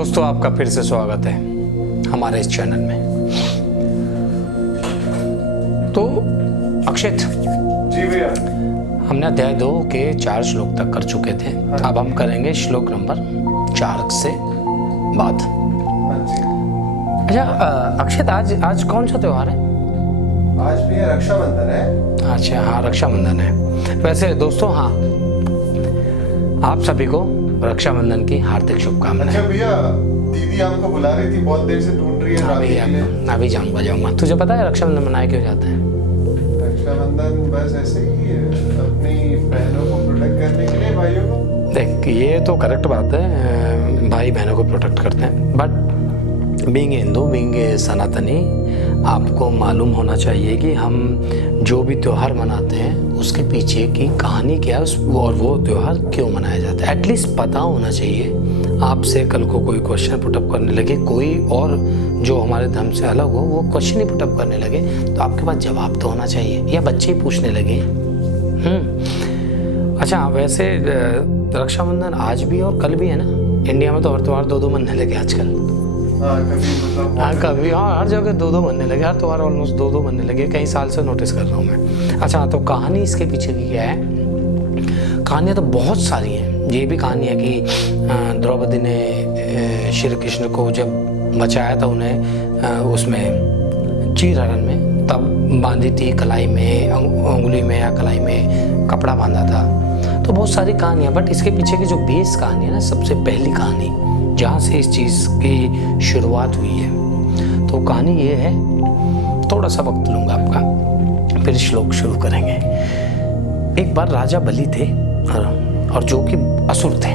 दोस्तों, आपका फिर से स्वागत है हमारे इस चैनल में। तो अक्षित जी भैया, हमने अध्याय 2 के 4 श्लोक तक कर चुके थे। अब हम करेंगे श्लोक नंबर 4 से बाद। अच्छा अक्षित, आज कौन सा त्योहार है? आज भैया रक्षाबंधन है। अच्छा हाँ, रक्षाबंधन है। वैसे दोस्तों, हाँ, आप सभी को रक्षाबंधन की हार्दिक शुभकामनाएं। अच्छा भैया, दीदी आपको बुला रही थी, बहुत देर से ढूंढ रही है। अभी जाऊंगा। तुझे पता है रक्षाबंधन मनाया क्यों जाता है? रक्षाबंधन बस ऐसे ही अपनी बहनों को प्रोटेक्ट करने के लिए, भाइयों को। देख, ये तो करेक्ट बात है, भाई बहनों को प्रोटेक्ट करते हैं, बट बीइंग हिंदू, बीइंग सनातनी, आपको मालूम होना चाहिए कि हम जो भी त्यौहार मनाते हैं उसके पीछे की कहानी क्या है और वो त्यौहार क्यों मनाया जाता है। एटलीस्ट पता होना चाहिए। आपसे कल को कोई क्वेश्चन पुटअप करने लगे, कोई और जो हमारे धर्म से अलग हो वो क्वेश्चन ही पुटअप करने लगे, तो आपके पास जवाब तो होना चाहिए, या बच्चे ही पूछने लगे। अच्छा, वैसे रक्षाबंधन आज भी और कल भी है ना? इंडिया में तो हर त्यौहार 2-2 महीने लगे आजकल। कभी हर जगह 2-2 बनने लगे, हर त्योहार ऑलमोस्ट 2-2 बनने लगे। कई साल से नोटिस कर रहा हूँ मैं। अच्छा, तो कहानी इसके पीछे की क्या है? कहानियाँ तो बहुत सारी हैं। ये भी कहानी है कि द्रौपदी ने श्री कृष्ण को जब बचाया था, उन्हें उसमें चीरहरण में, तब बांधी थी कलाई में, उंगली में या कलाई में कपड़ा बांधा था। तो बहुत सारी कहानियाँ, बट इसके पीछे की जो बेस कहानी है ना, सबसे पहली कहानी जहाँ से इस चीज़ की शुरुआत हुई है, तो कहानी ये है। थोड़ा सा वक्त लूँगा आपका, फिर श्लोक शुरू करेंगे। एक बार राजा बलि थे और जो कि असुर थे,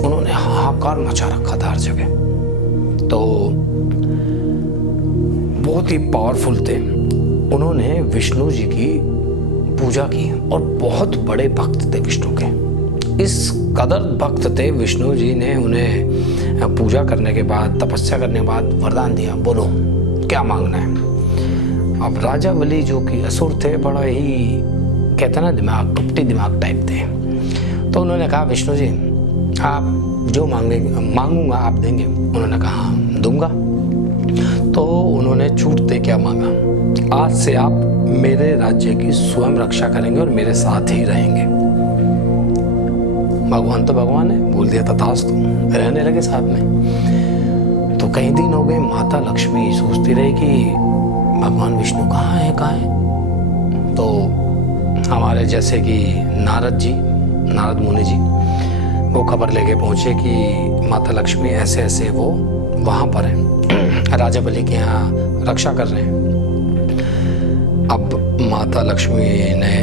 उन्होंने हाहाकार मचा रखा था हर जगह। तो बहुत ही पावरफुल थे। उन्होंने विष्णु जी की पूजा की और बहुत बड़े भक्त थे विष्णु के। इस कदर भक्त थे, विष्णु जी ने उन्हें पूजा करने के बाद, तपस्या करने के बाद वरदान दिया, बोलो क्या मांगना है। अब राजा बलि जो कि असुर थे, बड़ा ही कहते ना दिमाग, कपटी दिमाग टाइप थे, तो उन्होंने कहा विष्णु जी, आप जो मांगूंगा आप देंगे? उन्होंने कहा हाँ दूंगा। तो उन्होंने छूटते क्या मांगा, आज से आप मेरे राज्य की स्वयं रक्षा करेंगे और मेरे साथ ही रहेंगे। भगवान तो भगवान है, बोल दिया तथास्तु, रहने लगे साथ में। तो कई दिन हो गए, माता लक्ष्मी सोचती रही कि भगवान विष्णु कहाँ है। तो हमारे जैसे कि नारद मुनि जी, वो खबर लेके पहुँचे कि माता लक्ष्मी ऐसे ऐसे वो वहाँ पर है, राजा बलि के यहाँ रक्षा कर रहे हैं। अब माता लक्ष्मी ने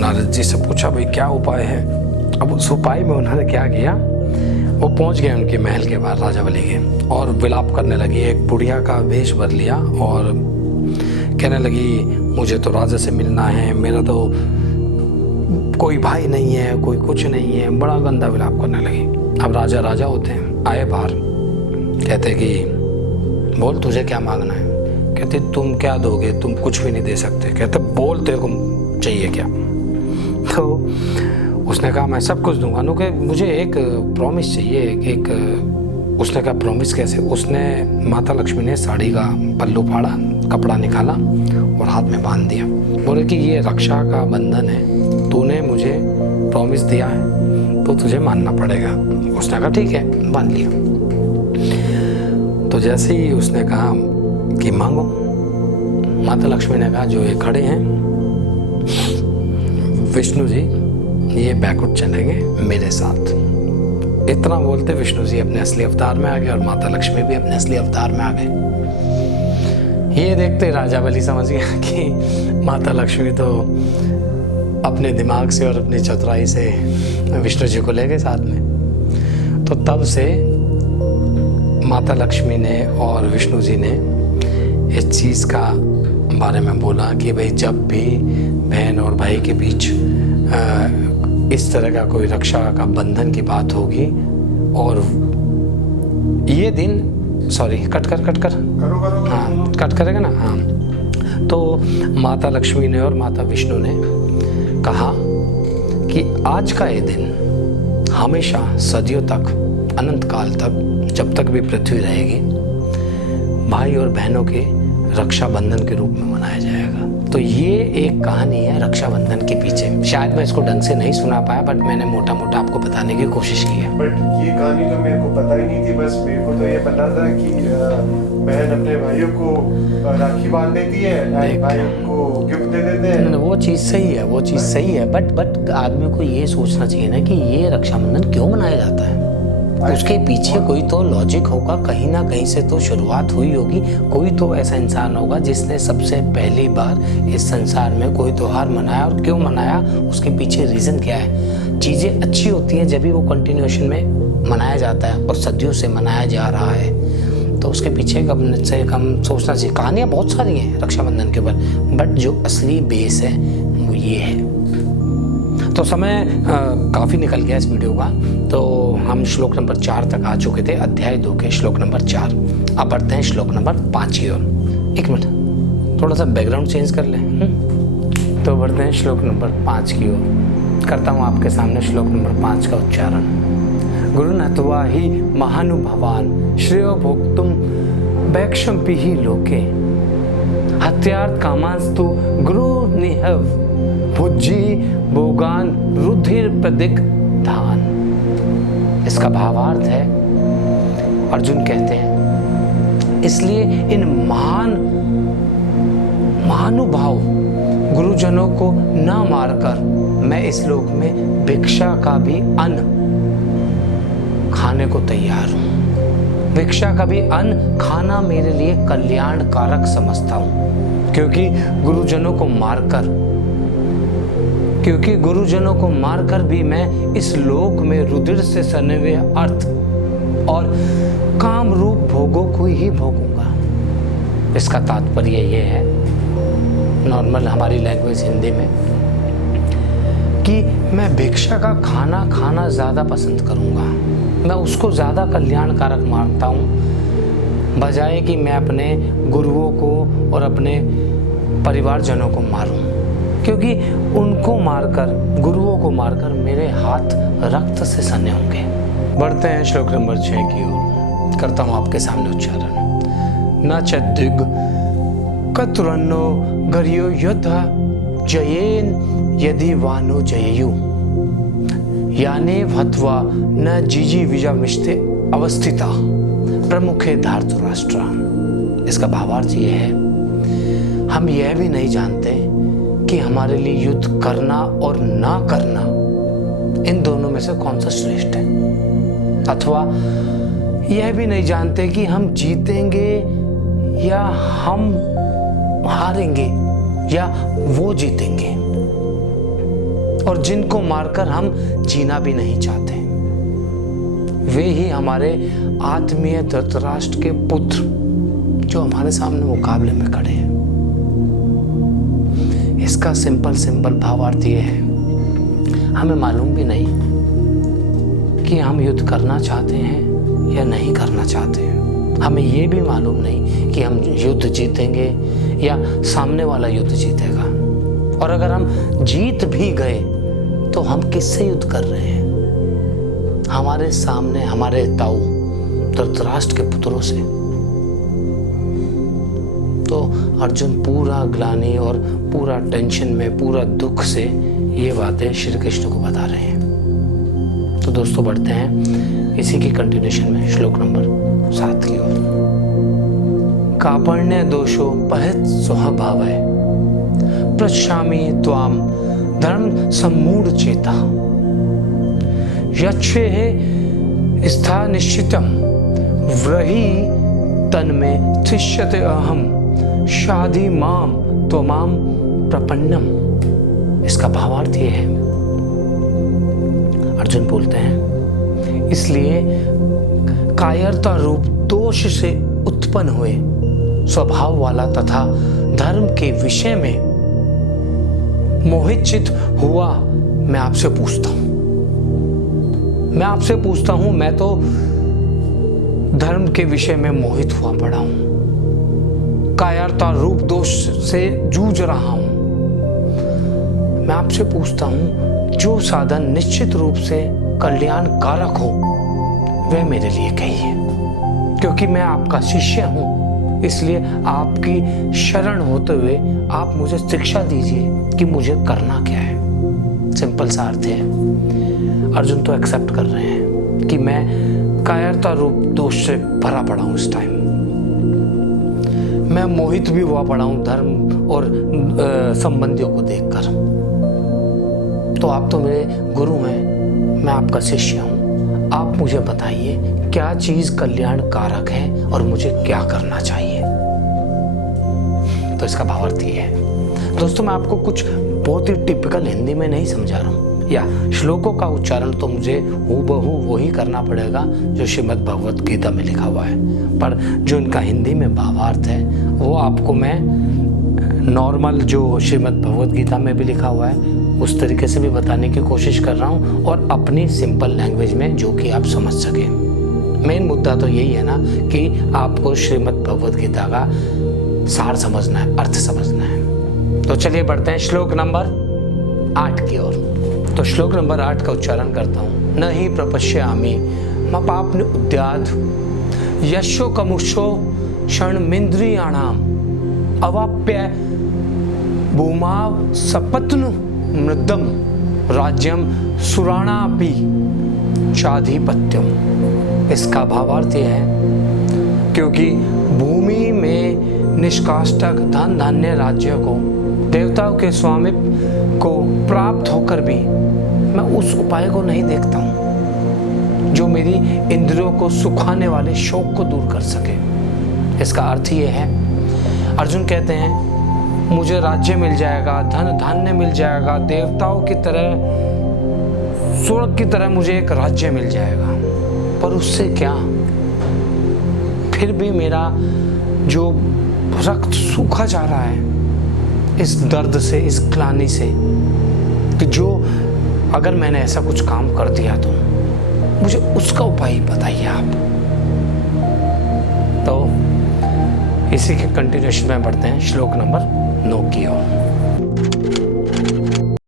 नारद जी से पूछा, भाई क्या उपाय है? अब उस उपाय में उन्होंने क्या किया, वो पहुंच गए उनके महल के बाहर राजा बलि के, और विलाप करने लगी। एक बुढ़िया का वेश भर लिया और कहने लगी, मुझे तो राजा से मिलना है, मेरा तो कोई भाई नहीं है, कोई कुछ नहीं है। बड़ा गंदा विलाप करने लगी। अब राजा होते हैं, आए बाहर, कहते कि बोल तुझे क्या मांगना है? कहते तुम क्या दोगे? तुम कुछ भी नहीं दे सकते। कहते बोल तेरे को चाहिए क्या? तो उसने कहा मैं सब कुछ दूंगा। नो कि मुझे एक प्रॉमिस चाहिए, एक उसने कहा प्रॉमिस कैसे? उसने, माता लक्ष्मी ने साड़ी का पल्लू फाड़ा, कपड़ा निकाला और हाथ में बांध दिया। बोले कि ये रक्षा का बंधन है, तूने मुझे प्रॉमिस दिया है तो तुझे मानना पड़ेगा। उसने कहा ठीक है, बांध लिया। तो जैसे ही उसने कहा कि मांगो, माता लक्ष्मी ने कहा जो ये खड़े हैं विष्णु जी, ये बैकवर्ड चलेंगे मेरे साथ। इतना बोलते विष्णु जी अपने असली अवतार में आ गए और माता लक्ष्मी भी अपने असली अवतार में आ गए। ये देखते राजा बलि समझ गया कि माता लक्ष्मी तो अपने दिमाग से और अपनी चतुराई से विष्णु जी को ले गए साथ में। तो तब से माता लक्ष्मी ने और विष्णु जी ने इस चीज़ का बारे में बोला कि भाई जब भी बहन और भाई के बीच इस तरह का कोई रक्षा का बंधन की बात होगी, और ये दिन, सॉरी कट कर हाँ कट करेगा ना, हाँ। तो माता लक्ष्मी ने और माता विष्णु ने कहा कि आज का ये दिन हमेशा सदियों तक अनंत काल तक, जब तक भी पृथ्वी रहेगी, भाई और बहनों के रक्षाबंधन के रूप में मनाया जाएगा। तो ये एक कहानी है रक्षाबंधन के पीछे। शायद मैं इसको ढंग से नहीं सुना पाया, बट मैंने मोटा मोटा आपको बताने की कोशिश की है। बट ये कहानी तो मेरे को पता ही नहीं थी। बस मेरे को तो ये पता था कि बहन अपने भाइयों को राखी बांध देती है, भाई को गिफ्ट दे देते हैं। वो चीज़ सही है, वो चीज़ सही है, बट आदमी को ये सोचना चाहिए ना कि ये रक्षाबंधन क्यों मनाया जाता है। उसके पीछे कोई तो लॉजिक होगा, कहीं ना कहीं से तो शुरुआत हुई होगी। कोई तो ऐसा इंसान होगा जिसने सबसे पहली बार इस संसार में कोई त्योहार मनाया, और क्यों मनाया, उसके पीछे रीज़न क्या है। चीज़ें अच्छी होती हैं जब भी वो कंटिन्यूएशन में मनाया जाता है, और सदियों से मनाया जा रहा है, तो उसके पीछे कम से कम सोचना चाहिए। कहानियाँ बहुत सारी हैं रक्षाबंधन के ऊपर, बट जो असली बेस है वो ये है। तो समय काफ़ी निकल गया इस वीडियो का, तो हम श्लोक नंबर 4 तक आ चुके थे, अध्याय 2 के श्लोक नंबर 4। अब बढ़ते हैं श्लोक नंबर 5 की ओर। एक मिनट, थोड़ा सा बैकग्राउंड चेंज कर लें। तो बढ़ते हैं श्लोक नंबर 5 की ओर। करता हूँ आपके सामने श्लोक नंबर 5 का उच्चारण। गुरुन् हत्वा हि महानुभावान् श्रेयो भोक्तुं वैक्षम्पिः लोके हत्यार्थ कामांस्तु गुरुर्निहव भुज्जी भोगान रुधिर प्रदिक धान। इसका भावार्थ है, अर्जुन कहते हैं, इसलिए इन महानुभाव गुरुजनों को न मारकर मैं इस लोक में भिक्षा का भी अन्न खाने को तैयार हूं। भिक्षा का भी अन्न खाना मेरे लिए कल्याणकारक समझता हूं, क्योंकि गुरुजनों को मारकर भी मैं इस लोक में रुधिर से सने हुए अर्थ और काम रूप भोगों को ही भोगूंगा। इसका तात्पर्य ये है, नॉर्मल हमारी लैंग्वेज हिंदी में, कि मैं भिक्षा का खाना खाना ज़्यादा पसंद करूंगा। मैं उसको ज़्यादा कल्याणकारक मानता हूँ, बजाय कि मैं अपने गुरुओं को और अपने परिवारजनों को मारूं, क्योंकि उनको मारकर, गुरुओं को मारकर मेरे हाथ रक्त से सने होंगे। बढ़ते हैं श्लोक नंबर 6 की ओर। करता हूँ आपके सामने उच्चारण। न च दिग कतुरन्नो गर्यो योद्धा जयेन यदि वानो जययु याने हत्वा न जीजी विजामिष्टे अवस्थिता प्रमुखे धार्तराष्ट्रा। इसका भावार्थ ये है, हम यह भी नहीं जानते कि हमारे लिए युद्ध करना और ना करना, इन दोनों में से कौन सा श्रेष्ठ है। अथवा यह भी नहीं जानते कि हम जीतेंगे या हम हारेंगे या वो जीतेंगे, और जिनको मारकर हम जीना भी नहीं चाहते, वे ही हमारे आत्मीय धृतराष्ट्र के पुत्र जो हमारे सामने मुकाबले में खड़े हैं। इसका सिंपल भावार्थ ये है, हमें मालूम भी नहीं कि हम युद्ध करना चाहते हैं या नहीं करना चाहते हैं। हमें ये भी मालूम नहीं कि हम युद्ध जीतेंगे या सामने वाला युद्ध जीतेगा। और अगर हम जीत भी गए तो हम किससे युद्ध कर रहे हैं? हमारे सामने हमारे ताऊ धृतराष्ट्र के पुत्रों से। तो अर्जुन पूरा ग्लानि और पूरा टेंशन में, पूरा दुख से ये बातें श्री कृष्ण को बता रहे हैं। तो दोस्तों बढ़ते हैं इसी की कंटिन्यूशन में श्लोक नंबर 7 की ओर। कापण्य दोषो पहत स्वभावय पृच्छामि त्वाम धर्म सम्मूढ़ चेता यच्छे स्था निश्चितम व्रही तन्मे तिष्यते अहम शाधि माम त्वमाम प्रपन्नम। इसका भावार्थ ये है, अर्जुन बोलते हैं, इसलिए कायरता रूप दोष से उत्पन्न हुए स्वभाव वाला तथा धर्म के विषय में मोहित चित हुआ मैं आपसे पूछता हूं, मैं तो धर्म के विषय में मोहित हुआ पड़ा हूं, कायरता रूप दोष से जूझ रहा हूं। मैं आपसे पूछता हूं, जो साधन निश्चित रूप से कल्याणकारक हो वह मेरे लिए कहिए, क्योंकि मैं आपका शिष्य हूं, इसलिए आपकी शरण होते हुए आप मुझे शिक्षा दीजिए कि मुझे करना क्या है। सिंपल सा अर्थ है। अर्जुन तो एक्सेप्ट कर रहे हैं कि मैं कायरता रूप दोष से भरा पड़ा हूं इस टाइम, मैं मोहित भी हुआ पड़ा हूं धर्म और संबंधियों को देखकर। तो आप तो मेरे गुरु हैं, मैं आपका शिष्य हूं, आप मुझे बताइए क्या चीज कल्याण कारक है और मुझे क्या करना चाहिए। तो इसका भावार्थ ये है। दोस्तों, मैं आपको कुछ बहुत ही टिपिकल हिंदी में नहीं समझा रहा हूँ, या श्लोकों का उच्चारण तो मुझे हूबहू वही करना पड़ेगा जो श्रीमद् भगवत गीता में लिखा हुआ है, पर जो इनका हिंदी में भावार्थ है वो आपको मैं नॉर्मल जो श्रीमद् भगवत गीता में भी लिखा हुआ है उस तरीके से भी बताने की कोशिश कर रहा हूँ, और अपनी सिंपल लैंग्वेज में जो कि आप समझ सकें। मेन मुद्दा तो यही है ना कि आपको श्रीमद् भगवत गीता का सार समझना है, अर्थ समझना है। तो चलिए बढ़ते हैं श्लोक नंबर 8 की ओर। तो श्लोक नंबर 8 का उच्चारण करता हूँ। न ही प्रपश्यामि मपाप्न उद्याद यशो कमुषो क्षणमिन्द्रियाणाम अवाप्य भूमाव सपत्नु मृदम राज्यम सुराणापि चाधिपत्यम। इसका भावार्थ यह है, क्योंकि भूमि में निष्काष्टक धन धान्य राज्य को देवताओं के स्वामित्व को प्राप्त होकर भी मैं उस उपाय को नहीं देखता हूँ जो मेरी इंद्रियों को सुखाने वाले शौक को दूर कर सके। इसका अर्थ ये है, अर्जुन कहते हैं मुझे राज्य मिल जाएगा, धन धान्य मिल जाएगा, देवताओं की तरह स्वर्ग की तरह मुझे एक राज्य मिल जाएगा, पर उससे क्या? फिर भी मेरा जो रक्त सूखा जा रहा है इस दर्द से, इस ग्लानि से, कि जो अगर मैंने ऐसा कुछ काम कर दिया तो मुझे उसका उपाय बताइए आप। तो इसी के कंटिन्यूएशन में बढ़ते हैं श्लोक नंबर 9 की ओर।